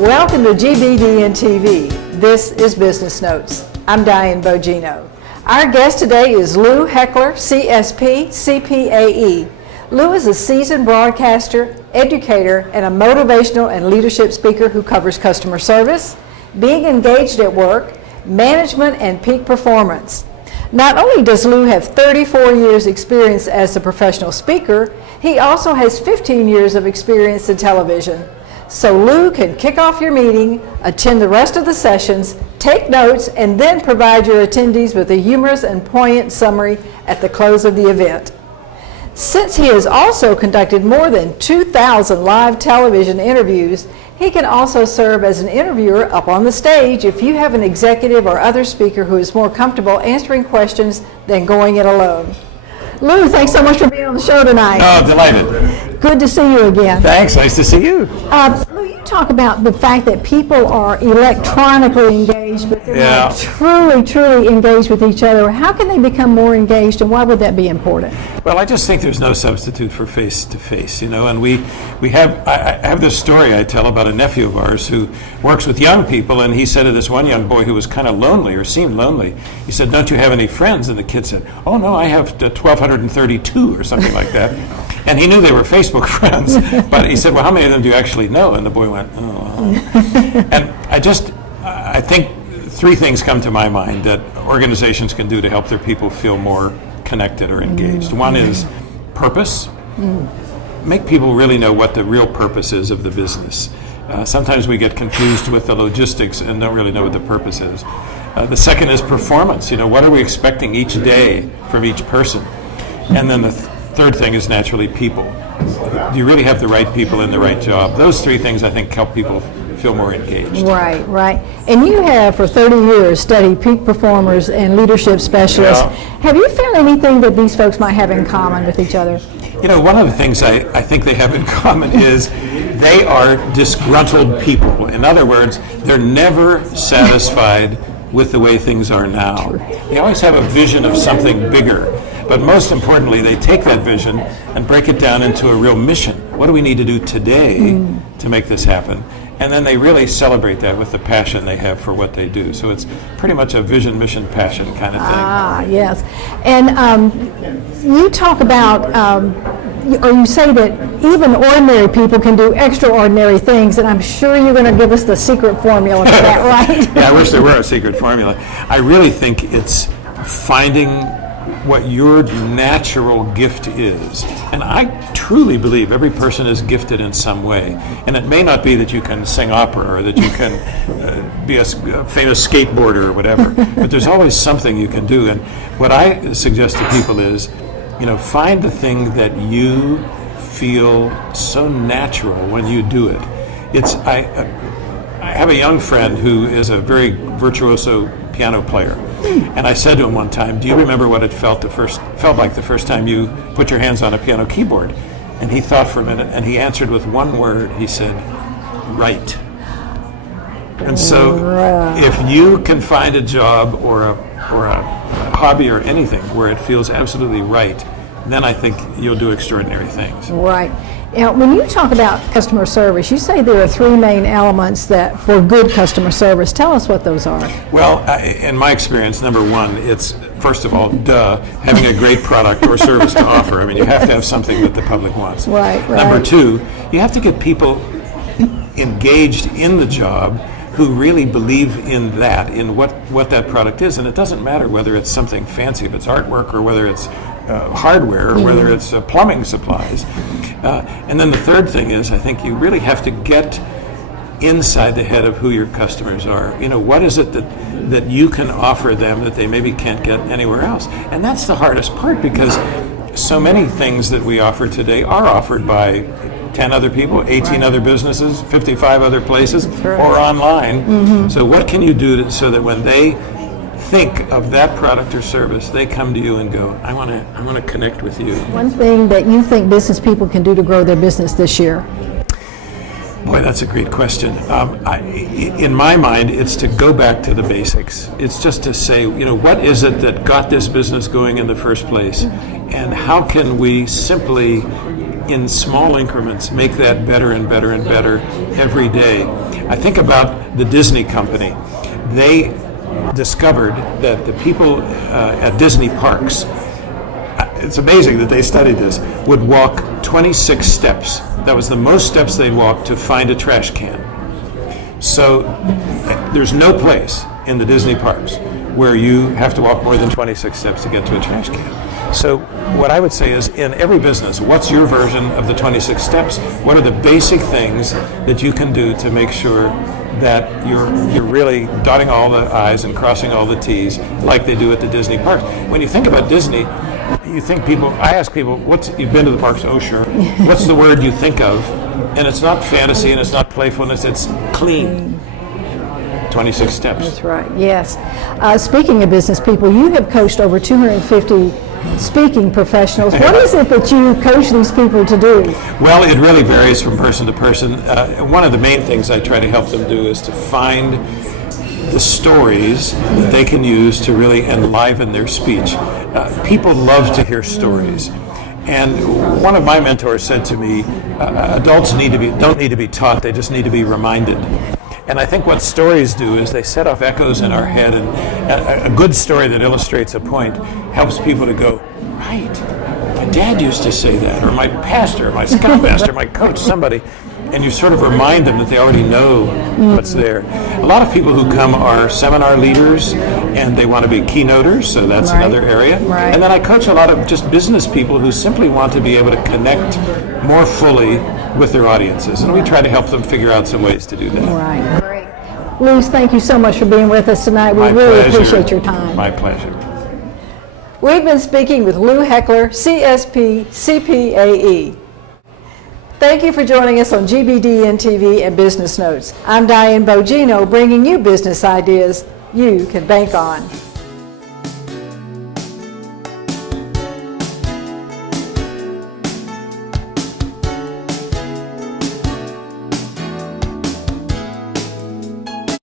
Welcome to GBDN TV. This is Business Notes. I'm Diane Bogino. Our guest today is Lou Heckler, CSP, CPAE. Lou is a seasoned broadcaster, educator, and a motivational and leadership speaker who covers customer service, being engaged at work, management, and peak performance. Not only does Lou have 34 years experience as a professional speaker, he also has 15 years of experience in television. So Lou can kick off your meeting, attend the rest of the sessions, take notes, and then provide your attendees with a humorous and poignant summary at the close of the event. Since he has also conducted more than 2,000 live television interviews, he can also serve as an interviewer up on the stage if you have an executive or other speaker who is more comfortable answering questions than going it alone. Lou, thanks so much for being on the show tonight. Oh, delighted. Good to see you again. Thanks, nice to see you. Lou, you talk about the fact that people are electronically engaged, but they're not truly engaged with each other. How can they become more engaged, and why would that be important? Well, I just think there's no substitute for face-to-face, and I have this story I tell about a nephew of ours who works with young people, and he said to this one young boy who was kind of lonely or seemed lonely, he said, "Don't you have any friends?" And the kid said, "Oh no, I have 1,232 or something like that." And he knew they were Facebook friends, but he said, "Well, how many of them do you actually know?" And the boy went, "Oh." And I think three things come to my mind that organizations can do to help their people feel more connected or engaged. One is purpose. Make people really know what the real purpose is of the business. Sometimes we get confused with the logistics and don't really know what the purpose is. The second is performance. What are we expecting each day from each person? And then the third thing is naturally people. Do you really have the right people in the right job? Those three things I think help people feel more engaged. Right. And you have for 30 years studied peak performers and leadership specialists. Yeah. Have you found anything that these folks might have in common with each other? One of the things I think they have in common is they are disgruntled people. In other words, they're never satisfied with the way things are now. They always have a vision of something bigger. But most importantly, they take that vision and break it down into a real mission. What do we need to do today to make this happen? And then they really celebrate that with the passion they have for what they do. So it's pretty much a vision, mission, passion kind of thing. Ah, yes. And you talk about, or you say that even ordinary people can do extraordinary things, and I'm sure you're going to give us the secret formula for that, right? Yeah, I wish there were a secret formula. I really think it's finding what your natural gift is. And I truly believe every person is gifted in some way. And it may not be that you can sing opera or that you can be a famous skateboarder or whatever, but there's always something you can do. And what I suggest to people is, find the thing that you feel so natural when you do it. I have a young friend who is a very virtuoso piano player. And I said to him one time, "Do you remember what it felt like the first time you put your hands on a piano keyboard?" And he thought for a minute, and he answered with one word. He said, "Right." And so, if you can find a job or a hobby or anything where it feels absolutely right, then I think you'll do extraordinary things. Right. Now, when you talk about customer service, you say there are three main elements that for good customer service. Tell us what those are. Well, in my experience, number one, it's, first of all, having a great product or service to offer. I mean, you have to have something that the public wants. Right. Number two, you have to get people engaged in the job who really believe in what that product is. And it doesn't matter whether it's something fancy, if it's artwork, or whether it's hardware, or whether it's plumbing supplies. And then the third thing is, I think you really have to get inside the head of who your customers are. What is it that you can offer them that they maybe can't get anywhere else? And that's the hardest part, because so many things that we offer today are offered by 10 other people, 18 other businesses, 55 other places, or online. So what can you do so that when they think of that product or service, they come to you and go, I want to connect with you. One thing that you think business people can do to grow their business this year? Boy, that's a great question. In my mind, it's to go back to the basics. It's just to say, what is it that got this business going in the first place? And how can we simply in small increments, make that better and better and better every day. I think about the Disney company. They discovered that the people at Disney parks, it's amazing that they studied this, would walk 26 steps. That was the most steps they'd walk to find a trash can. So there's no place in the Disney parks where you have to walk more than 26 steps to get to a trash can. So what I would say is, in every business, what's your version of the 26 steps? What are the basic things that you can do to make sure that you're really dotting all the I's and crossing all the T's like they do at the Disney parks? When you think about Disney, you think I ask people, you've been to the parks? Oh, sure. What's the word you think of? And it's not fantasy and it's not playfulness, it's clean. 26 steps. That's right, yes. Speaking of business people, you have coached over 250 speaking professionals. What is it that you coach these people to do? Well, it really varies from person to person. One of the main things I try to help them do is to find the stories that they can use to really enliven their speech. People love to hear stories. And one of my mentors said to me, adults don't need to be taught, they just need to be reminded. And I think what stories do is they set off echoes in our head, and a good story that illustrates a point helps people to go, right, my dad used to say that, or my pastor, my scoutmaster, my coach, somebody. And you sort of remind them that they already know what's there. A lot of people who come are seminar leaders, and they want to be keynoters, so that's another area. Right. And then I coach a lot of just business people who simply want to be able to connect more fully with their audiences, and we try to help them figure out some ways to do that. Right, great. Luz, thank you so much for being with us tonight. We really appreciate your time. My pleasure. We've been speaking with Lou Heckler, CSP, CPAE. Thank you for joining us on GBDN TV and Business Notes. I'm Diane Bogino, bringing you business ideas you can bank on.